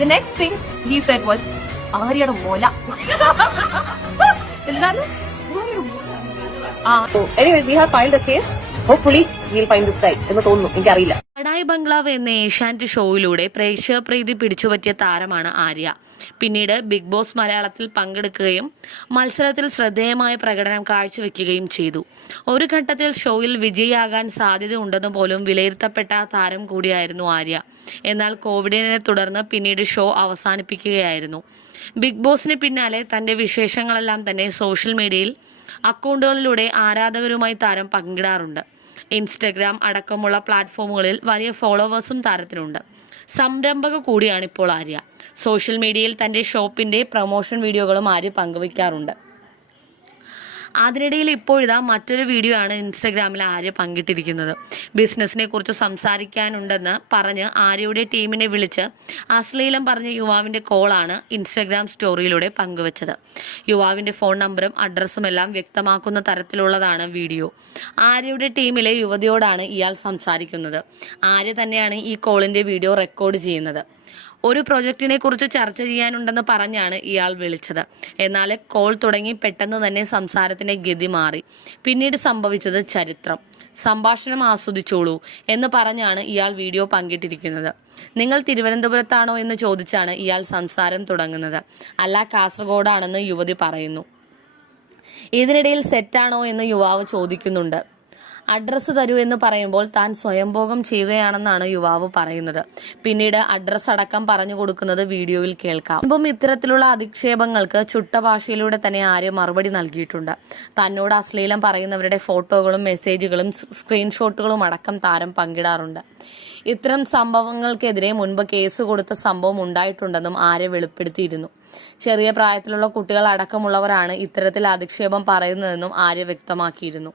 The next thing he said was ആര്യയുടെ മോല. എന്താണ്? Anyway we find the case hopefully will find this guy എന്ന് തോന്നുന്നു. എനിക്കറിയില്ല. കടായി ബംഗ്ലാവ് എന്ന ഏഷ്യാനെറ്റ് ഷോയിലൂടെ പ്രേക്ഷക പ്രീതി പിടിച്ചുപറ്റിയ താരമാണ് ആര്യ. പിന്നീട് ബിഗ് ബോസ് മലയാളത്തിൽ പങ്കെടുക്കുകയും മത്സരത്തിൽ ശ്രദ്ധേയമായ പ്രകടനം കാഴ്ചവെക്കുകയും ചെയ്തു. ഒരു ഘട്ടത്തിൽ ഷോയിൽ വിജയിയാകാൻ സാധ്യതയുണ്ടെന്ന് പോലും വിലയിരുത്തപ്പെട്ട താരം കൂടിയായിരുന്നു ആര്യ. എന്നാൽ കോവിഡിനെ തുടർന്ന് പിന്നീട് ഷോ അവസാനിപ്പിക്കുകയായിരുന്നു. ബിഗ് ബോസിന് പിന്നാലെ തന്റെ വിശേഷങ്ങളെല്ലാം തന്നെ സോഷ്യൽ മീഡിയയിൽ അക്കൗണ്ടുകളിലൂടെ ആരാധകരുമായി താരം പങ്കിടാറുണ്ട്. ഇൻസ്റ്റഗ്രാം അടക്കമുള്ള പ്ലാറ്റ്ഫോമുകളിൽ വലിയ ഫോളോവേഴ്സും താരത്തിനുണ്ട് സംരംഭക കൂടിയാണ് ഇപ്പോൾ ആര്യ. സോഷ്യൽ മീഡിയയിൽ തന്റെ ഷോപ്പിന്റെ പ്രൊമോഷൻ വീഡിയോകളും ആര്യ പങ്കുവയ്ക്കാറുണ്ട്. അതിനിടയിൽ ഇപ്പോഴിതാ മറ്റൊരു വീഡിയോ ആണ് ഇൻസ്റ്റഗ്രാമിൽ ആര്യ പങ്കിട്ടിരിക്കുന്നത്. ബിസിനസ്സിനെ കുറിച്ച് സംസാരിക്കാനുണ്ടെന്ന് പറഞ്ഞ് ആര്യയുടെ ടീമിനെ വിളിച്ച് അശ്ലീലം പറഞ്ഞ യുവാവിന്റെ കോളാണ് ഇൻസ്റ്റഗ്രാം സ്റ്റോറിയിലൂടെ പങ്കുവച്ചത്. യുവാവിന്റെ ഫോൺ നമ്പറും അഡ്രസ്സും എല്ലാം വ്യക്തമാക്കുന്ന തരത്തിലുള്ളതാണ് വീഡിയോ ആര്യയുടെ ടീമിലെ യുവതിയോടാണ് ഇയാൾ സംസാരിക്കുന്നത്. ആര്യ തന്നെയാണ് ഈ കോളിന്റെ വീഡിയോ റെക്കോർഡ് ചെയ്യുന്നത്. ഒരു പ്രൊജക്റ്റിനെ കുറിച്ച് ചർച്ച ചെയ്യാനുണ്ടെന്ന് പറഞ്ഞാണ് ഇയാൾ വിളിച്ചത്. എന്നാൽ കോൾ തുടങ്ങി പെട്ടെന്ന് തന്നെ സംസാരത്തിന്റെ ഗതി മാറി. പിന്നീട് സംഭവിച്ചത് ചരിത്രം. സംഭാഷണം ആസ്വദിച്ചോളൂ എന്ന് പറഞ്ഞാണ് ഇയാൾ വീഡിയോ പങ്കിട്ടിരിക്കുന്നത്. നിങ്ങൾ തിരുവനന്തപുരത്താണോ എന്ന് ചോദിച്ചാണ് ഇയാൾ സംസാരം തുടങ്ങുന്നത്. അല്ല കാസർഗോഡാണെന്ന് യുവതി പറയുന്നു. ഇതിനിടയിൽ സെറ്റാണോ എന്ന് യുവാവ് ചോദിക്കുന്നുണ്ട്. അഡ്രസ്സ് തരൂ എന്ന് പറയുമ്പോൾ താൻ സ്വയംഭോഗം ചെയ്യുകയാണെന്നാണ് യുവാവ് പറയുന്നത്. പിന്നീട് അഡ്രസ്സ് അടക്കം പറഞ്ഞു കൊടുക്കുന്നത് വീഡിയോയിൽ കേൾക്കാം. മുമ്പും ഇത്തരത്തിലുള്ള അധിക്ഷേപങ്ങൾക്ക് ചുട്ട ഭാഷയിലൂടെ തന്നെ ആര്യ മറുപടി നൽകിയിട്ടുണ്ട്? തന്നോട് അശ്ലീലം പറയുന്നവരുടെ ഫോട്ടോകളും മെസ്സേജുകളും സ്ക്രീൻഷോട്ടുകളും അടക്കം താരം പങ്കിടാറുണ്ട്. ഇത്തരം സംഭവങ്ങൾക്കെതിരെ മുൻപ് കേസ് കൊടുത്ത സംഭവം ഉണ്ടായിട്ടുണ്ടെന്നും ആരെ വെളിപ്പെടുത്തിയിരുന്നു? ചെറിയ പ്രായത്തിലുള്ള കുട്ടികൾ അടക്കമുള്ളവരാണ് ഇത്തരത്തിൽ അധിക്ഷേപം പറയുന്നതെന്നും ആര്യ വ്യക്തമാക്കിയിരുന്നു?